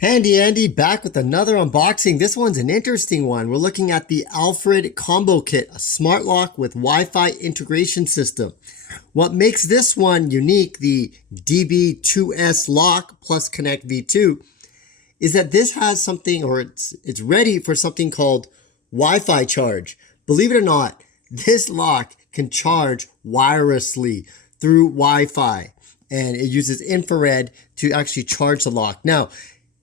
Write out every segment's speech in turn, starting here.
Handy Andy back with another unboxing. This one's an interesting one. We're looking at the Alfred Combo Kit, a smart lock with Wi-Fi integration system. What makes this one unique, the DB2S lock plus Connect V2, is that this has something, or it's ready for something called Wi-Fi charge. Believe it or not, this lock can charge wirelessly through Wi-Fi, and it uses infrared to actually charge the lock. Now,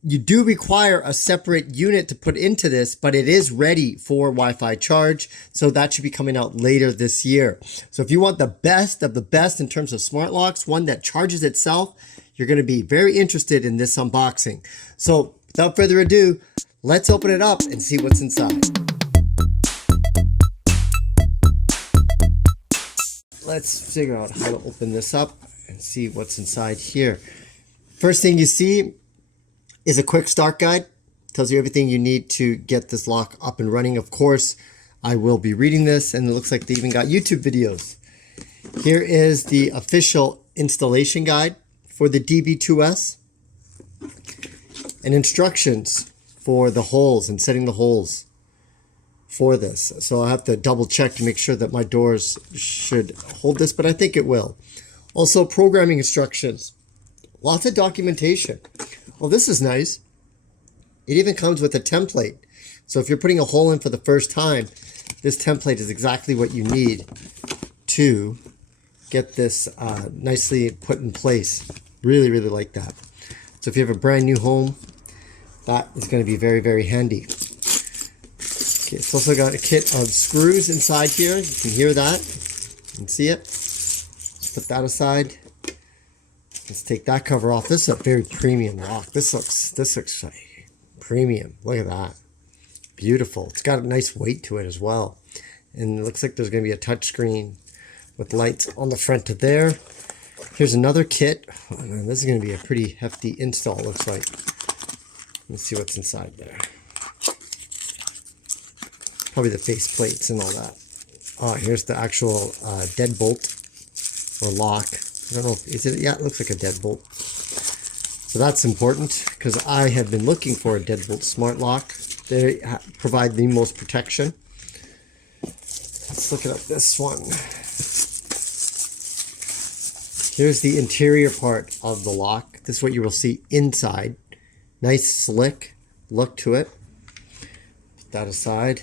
you do require a separate unit to put into this, but it is ready for Wi-Fi charge, so that should be coming out later this year. So if you want the best of the best in terms of smart locks, one that charges itself, you're going to be very interested in this unboxing. So without further ado, let's open it up and see what's inside. Let's figure out how to open this up and see what's inside here. First thing you see is a quick start guide. Tells you everything you need to get this lock up and running. Of course, I will be reading this, and it looks like they even got YouTube videos. Here is the official installation guide for the DB2S and instructions for the holes and setting the holes for this. So I have to double check to make sure that my doors should hold this, but I think it will. Also, programming instructions. Lots of documentation. Well, this is nice. It even comes with a template. So if you're putting a hole in for the first time, this template is exactly what you need to get this nicely put in place. Really, really like that. So if you have a brand new home, that is going to be very, very handy. Okay, it's also got a kit of screws inside here. You can hear that. You can see it. Let's put that aside. Let's take that cover off. This is a very premium lock. This looks like premium. Look at that. Beautiful. It's got a nice weight to it as well. And it looks like there's going to be a touch screen with lights on the front of there. Here's another kit. Oh, man, this is going to be a pretty hefty install, looks like. Let's see what's inside there. Probably the face plates and all that. Oh, here's the actual deadbolt or lock. I don't know, is it? Yeah, it looks like a deadbolt. So that's important because I have been looking for a deadbolt smart lock. They provide the most protection. Let's look at this one. Here's the interior part of the lock. This is what you will see inside. Nice slick look to it. Put that aside.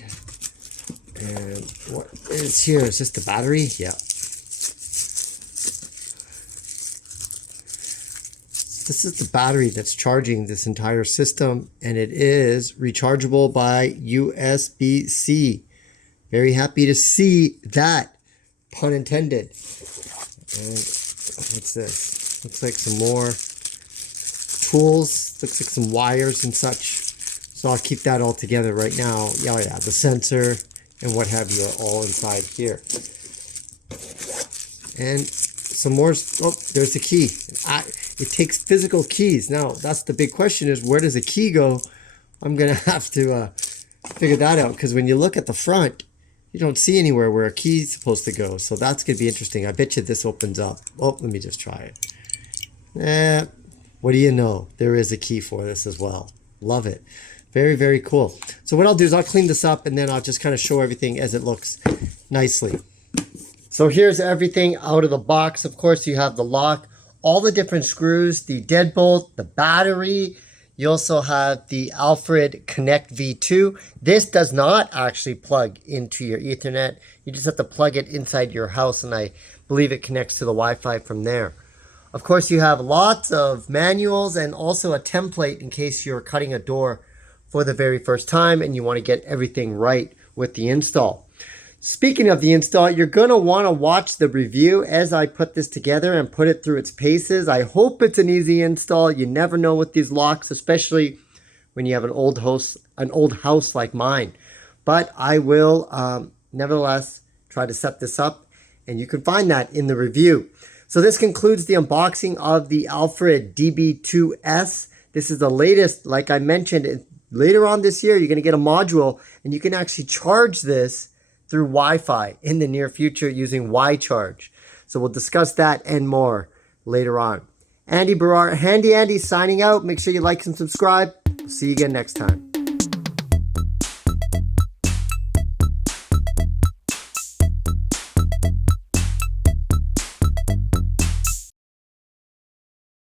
And what is here? Is this the battery? Yeah. This is the battery that's charging this entire system, and it is rechargeable by USB-C. Very happy to see that, pun intended. And what's this? Looks like some more tools. Looks like some wires and such. So I'll keep that all together right now. Yeah, the sensor and what have you are all inside here. And some more. Oh, there's the key. It takes physical keys. Now, that's the big question is, where does a key go? I'm going to have to figure that out, because when you look at the front, you don't see anywhere where a key is supposed to go. So that's going to be interesting. I bet you this opens up. Oh, let me just try it. What do you know? There is a key for this as well. Love it. Very, very cool. So what I'll do is I'll clean this up, and then I'll just kind of show everything as it looks nicely. So here's everything out of the box. Of course, you have the lock, all the different screws, the deadbolt, the battery. You also have the Alfred Connect V2. This does not actually plug into your Ethernet. You just have to plug it inside your house, and I believe it connects to the Wi-Fi from there. Of course, you have lots of manuals and also a template in case you're cutting a door for the very first time and you want to get everything right with the install. Speaking of the install, you're going to want to watch the review as I put this together and put it through its paces. I hope it's an easy install. You never know with these locks, especially when you have an old house like mine. But I will nevertheless try to set this up, and you can find that in the review. So this concludes the unboxing of the Alfred DB2S. This is the latest, like I mentioned, later on this year, you're going to get a module, and you can actually charge this through Wi-Fi in the near future using Y-Charge. So we'll discuss that and more later on. Andy Baryer, Handy Andy signing out. Make sure you like and subscribe. See you again next time.